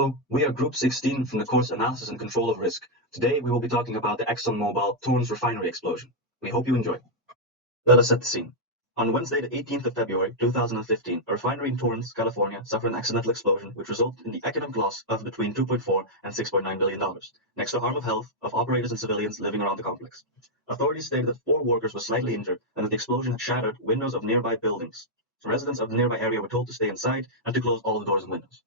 Hello, we are Group 16 from the course Analysis and Control of Risk. Today we will be talking about the ExxonMobil Torrance refinery explosion. We hope you enjoy. Let us set the scene. On Wednesday, the 18th of February 2015, a refinery in Torrance, California suffered an accidental explosion which resulted in the economic loss of between $2.4 and $6.9 billion, next to harm of health of operators and civilians living around the complex. Authorities stated that 4 workers were slightly injured and that the explosion had shattered windows of nearby buildings. Residents of the nearby area were told to stay inside and to close all the doors and windows.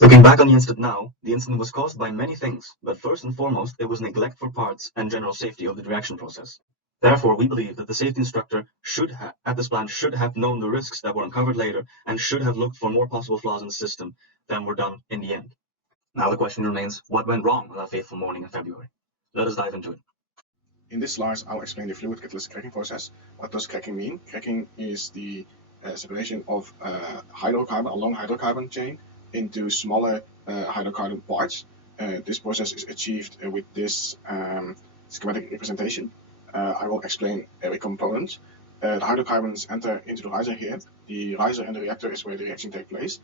Looking back on the incident now, the incident was caused by many things, but first and foremost, it was neglect for parts and general safety of the reaction process. Therefore, we believe that the safety instructor at this plant should have known the risks that were uncovered later and should have looked for more possible flaws in the system than were done in the end. Now the question remains, what went wrong on that fateful morning in February? Let us dive into it. In this slide, I'll explain the fluid catalyst cracking process. What does cracking mean? Cracking is the separation of a long hydrocarbon chain into smaller hydrocarbon parts. This process is achieved with this schematic representation. I will explain every component. The hydrocarbons enter into the riser here. The riser and the reactor is where the reaction takes place.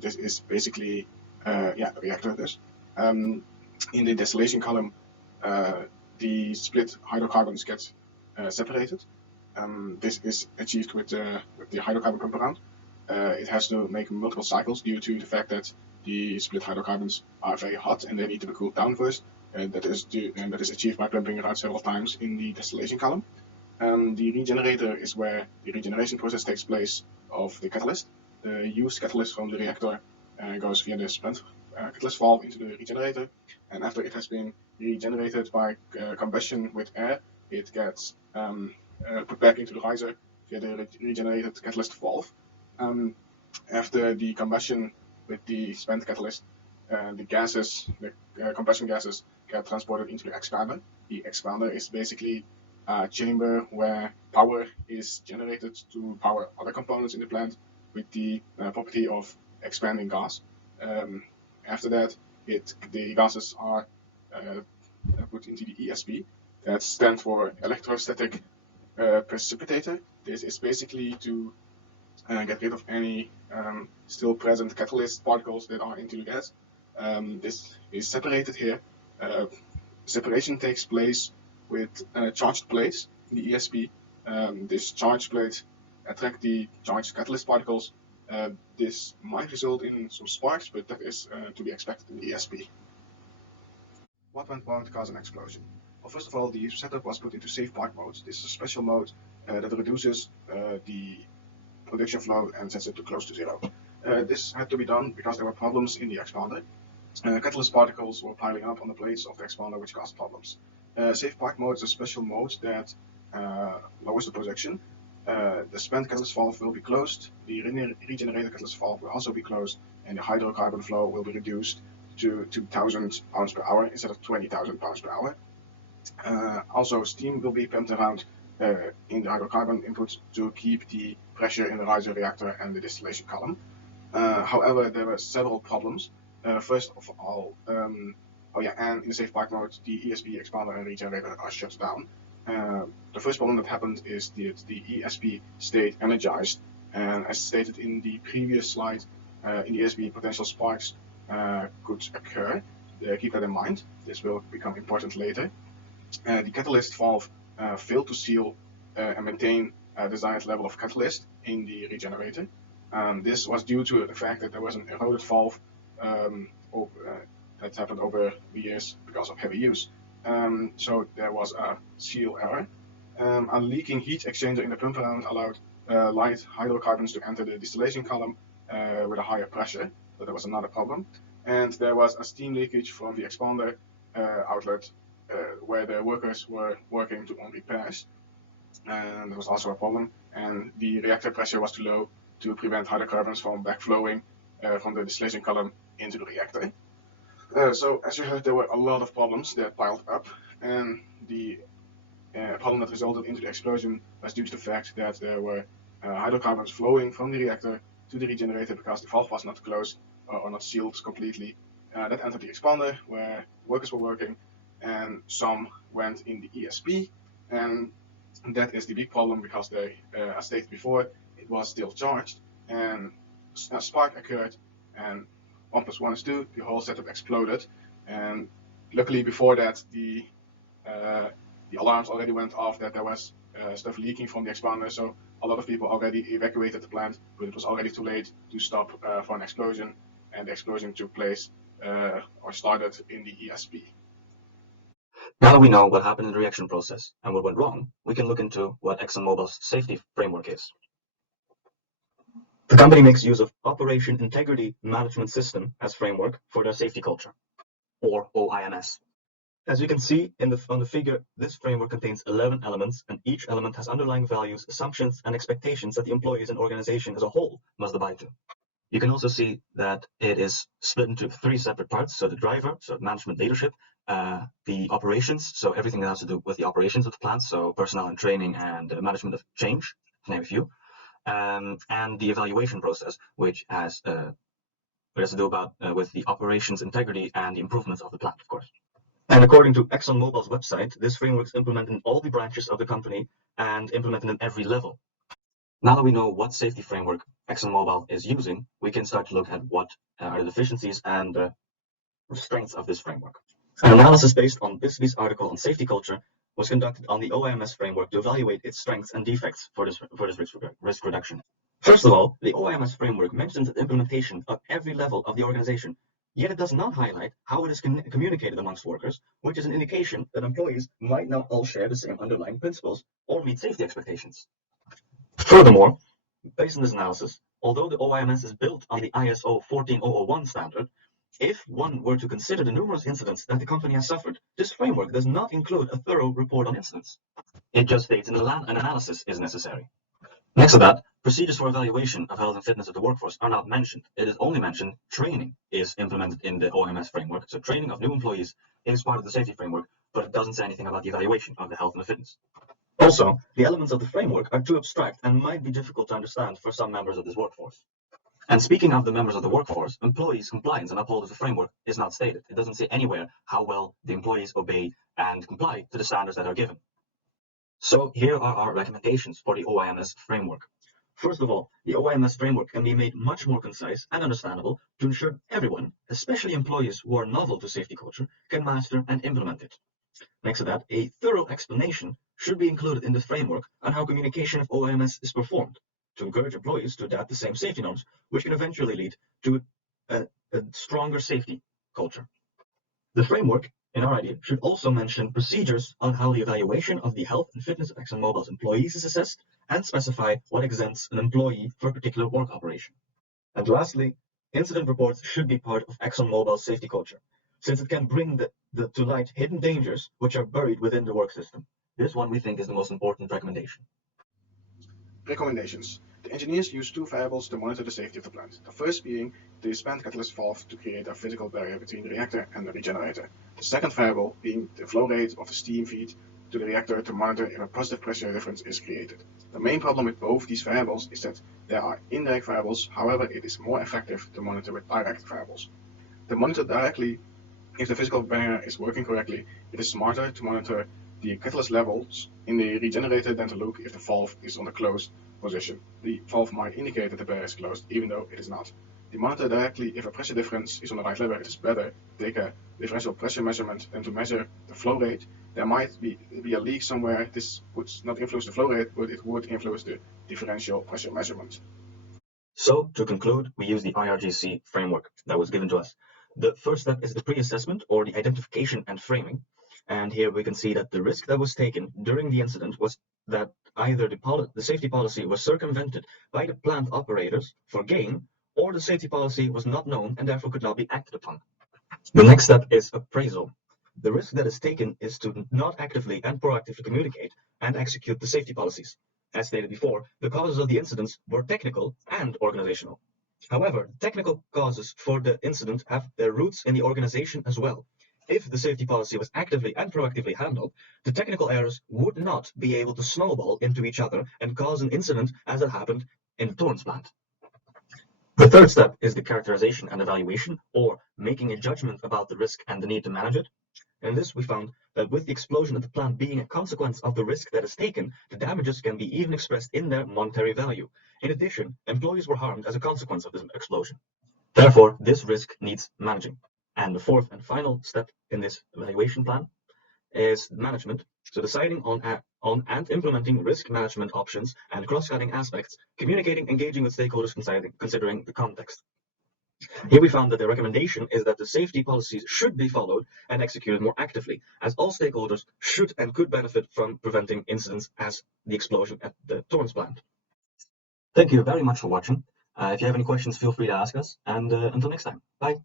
This is basically the reactor. In the distillation column, the split hydrocarbons get separated. This is achieved with the hydrocarbon compound. It has to make multiple cycles due to the fact that the split hydrocarbons are very hot and they need to be cooled down first. That is achieved by pumping it out several times in the distillation column. The regenerator is where the regeneration process takes place of the catalyst. The used catalyst from the reactor goes via the spent catalyst valve into the regenerator, and after it has been regenerated by combustion with air, it gets put back into the riser via the regenerated catalyst valve. After the combustion with the spent catalyst, the combustion gases get transported into the expander. The expander is basically a chamber where power is generated to power other components in the plant with the property of expanding gas. After that, the gases are put into the ESP. That stands for electrostatic precipitator. This is basically to get rid of any still present catalyst particles that are into the gas. This is separated here. Separation takes place with charged plates in the ESP. This charged plate attract the charged catalyst particles. This might result in some sparks, but that is to be expected in the ESP. What went wrong to cause an explosion? Well, first of all, the setup was put into safe park mode. This is a special mode that reduces the production flow and sets it to close to zero. This had to be done because there were problems in the expander. Catalyst particles were piling up on the plates of the expander, which caused problems. Safe park mode is a special mode that lowers the projection. The spent catalyst valve will be closed, the regenerated catalyst valve will also be closed, and the hydrocarbon flow will be reduced to 2,000 pounds per hour instead of 20,000 pounds per hour. Also, steam will be pumped around in the hydrocarbon input to keep the pressure in the riser reactor and the distillation column. However, there were several problems. First of all, and in the safe park mode, the ESP, expander, and regenerator are shut down. The first problem that happened is that the ESP stayed energized, and as stated in the previous slide, in the ESP potential sparks could occur. Keep that in mind. This will become important later. The catalyst valve failed to seal and maintain a desired level of catalyst in the regenerator. This was due to the fact that there was an eroded valve that happened over the years because of heavy use. So there was a seal error. A leaking heat exchanger in the pump around allowed light hydrocarbons to enter the distillation column with a higher pressure, so that was another problem. And there was a steam leakage from the expander outlet where the workers were working on repairs, and there was also a problem, and the reactor pressure was too low to prevent hydrocarbons from backflowing from the distillation column into the reactor. So as you heard, there were a lot of problems that piled up, and the problem that resulted into the explosion was due to the fact that there were hydrocarbons flowing from the reactor to the regenerator because the valve was not closed or not sealed completely. That entered the expander where workers were working, and some went in the ESP, and that is the big problem because they, as stated before, it was still charged, and a spark occurred, and 1 plus 1 is 2, the whole setup exploded. And luckily before that, the alarms already went off that there was stuff leaking from the expander, so a lot of people already evacuated the plant, but it was already too late to stop for an explosion, and the explosion took place or started in the ESP. Now that we know what happened in the reaction process and what went wrong, we can look into what ExxonMobil's safety framework is. The company makes use of Operation Integrity Management System as framework for their safety culture, or OIMS. As you can see on the figure, this framework contains 11 elements, and each element has underlying values, assumptions, and expectations that the employees and organization as a whole must abide to. You can also see that it is split into 3 separate parts. So the driver, so management leadership, the operations, so everything that has to do with the operations of the plant, so personnel and training and management of change, to name a few, and the evaluation process, which has to do with the operations integrity and the improvements of the plant, of course. And according to ExxonMobil's website, this framework is implemented in all the branches of the company and implemented in every level. Now that we know what safety framework ExxonMobil is using, we can start to look at what are the deficiencies and strengths of this framework. An analysis based on Bisbee's article on safety culture was conducted on the OIMS framework to evaluate its strengths and defects for this risk reduction. First of all, the OIMS framework mentions the implementation of every level of the organization, yet it does not highlight how it is communicated amongst workers, which is an indication that employees might not all share the same underlying principles or meet safety expectations. Furthermore, based on this analysis, although the OIMS is built on the ISO 14001 standard, if one were to consider the numerous incidents that the company has suffered, this framework does not include a thorough report on incidents. It just states an analysis is necessary. Next to that, procedures for evaluation of health and fitness of the workforce are not mentioned. It is only mentioned training is implemented in the OIMS framework. So training of new employees is part of the safety framework, but it doesn't say anything about the evaluation of the health and the fitness. Also, the elements of the framework are too abstract and might be difficult to understand for some members of this workforce. And speaking of the members of the workforce, employees' compliance and uphold of the framework is not stated. It doesn't say anywhere how well the employees obey and comply to the standards that are given. So here are our recommendations for the OIMS framework. First of all, the OIMS framework can be made much more concise and understandable to ensure everyone, especially employees who are novel to safety culture, can master and implement it. Next to that, a thorough explanation should be included in the framework on how communication of OIMS is performed, to encourage employees to adapt the same safety norms, which can eventually lead to a stronger safety culture. The framework, in our idea, should also mention procedures on how the evaluation of the health and fitness of ExxonMobil's employees is assessed and specify what exempts an employee for a particular work operation. And lastly, incident reports should be part of ExxonMobil's safety culture, since it can bring to light hidden dangers which are buried within the work system. This one we think is the most important recommendation. Recommendations. The engineers use 2 variables to monitor the safety of the plant. The first being the spent catalyst valve to create a physical barrier between the reactor and the regenerator. The second variable being the flow rate of the steam feed to the reactor to monitor if a positive pressure difference is created. The main problem with both these variables is that there are indirect variables, however it is more effective to monitor with direct variables. To monitor directly if the physical barrier is working correctly, it is smarter to monitor the catalyst levels in the regenerator than to look if the valve is on the closed position. The valve might indicate that the barrier is closed, even though it is not. To monitor directly if a pressure difference is on the right level, it is better to take a differential pressure measurement than to measure the flow rate. There might be a leak somewhere. This would not influence the flow rate, but it would influence the differential pressure measurement. So, to conclude, we use the IRGC framework that was given to us. The first step is the pre-assessment, or the identification and framing. And here we can see that the risk that was taken during the incident was that either the safety policy was circumvented by the plant operators for gain, or the safety policy was not known and therefore could not be acted upon. The next step is appraisal. The risk that is taken is to not actively and proactively communicate and execute the safety policies. As stated before, the causes of the incidents were technical and organizational. However, technical causes for the incident have their roots in the organization as well. If the safety policy was actively and proactively handled, the technical errors would not be able to snowball into each other and cause an incident as it happened in the Torrance plant. The third step is the characterization and evaluation, or making a judgment about the risk and the need to manage it. In this, we found that with the explosion of the plant being a consequence of the risk that is taken, the damages can be even expressed in their monetary value. In addition, employees were harmed as a consequence of this explosion. Therefore, this risk needs managing. And the fourth and final step in this evaluation plan is management. So deciding on and implementing risk management options and cross-cutting aspects, communicating, engaging with stakeholders considering the context. Here we found that the recommendation is that the safety policies should be followed and executed more actively, as all stakeholders should and could benefit from preventing incidents as the explosion at the Torrance plant. Thank you very much for watching. If you have any questions, feel free to ask us, and until next time, bye.